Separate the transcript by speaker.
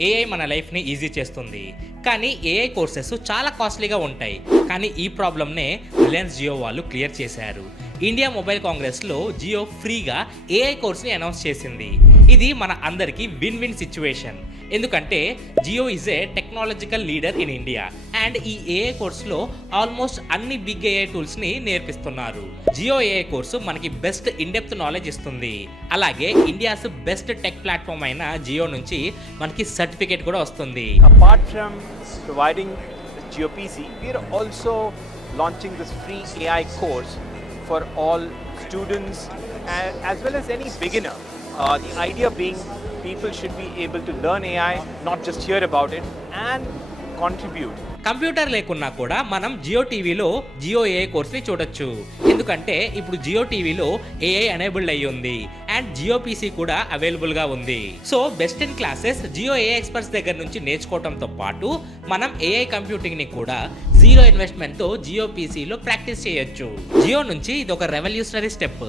Speaker 1: AI మన లైఫ్ని easy చేస్తుంది. కానీ ఏఐ కోర్సెస్ చాలా కాస్ట్లీగా ఉంటాయి. కానీ ఈ ప్రాబ్లమ్నే రిలయన్స్ జియో వాళ్ళు క్లియర్ చేశారు. ఇండియా మొబైల్ కాంగ్రెస్లో జియో ఫ్రీగా ఏఐ కోర్స్ని అనౌన్స్ చేసింది. ఇది మన అందరికీ విన్ విన్ సిచ్యువేషన్ ఎందుకంటే Jio is a technological leader in India and ఈ ఏఐ కోర్సులో ఆల్మోస్ట్ అన్ని బిగ్ ఏఐ టూల్స్ని నేర్పిస్తున్నారు. జియో ఏఐ కోర్సు మనకి బెస్ట్ ఇన్డెప్త్ నాలెడ్జ్ ఇస్తుంది. అలాగే ఇండియాస్ బెస్ట్ టెక్ ప్లాట్ఫామ్ అయిన జియో నుంచి మనకి సర్టిఫికేట్ కూడా వస్తుంది.
Speaker 2: Apart from providing GeoPC, we also also launching free free course for all students students a- as well as any. Uh, the idea being people should be able to learn AI, not just hear about it, and contribute.
Speaker 1: Computer లేకున్నా కూడా మనం జియో టీవీలో Jio AI కోర్స్ని చూడొచ్చు. ఎందుకంటే ఇప్పుడు జియో టీవీలో AI unable అయ్యి ఉంది. అండ్ జియో పీసీ కూడా అవైలబుల్గా ఉంది. So best in classes Jio AI experts దగ్గర నుంచి నేర్చుకోవడంతో పాటు మనం ఏఐ కంప్యూటింగ్ని కూడా జీరో ఇన్వెస్ట్మెంట్తో జియో పీసీలో ప్రాక్టీస్ చేయొచ్చు. జియో నుంచి ఇది ఒక రెవల్యూషనరీ స్టెప్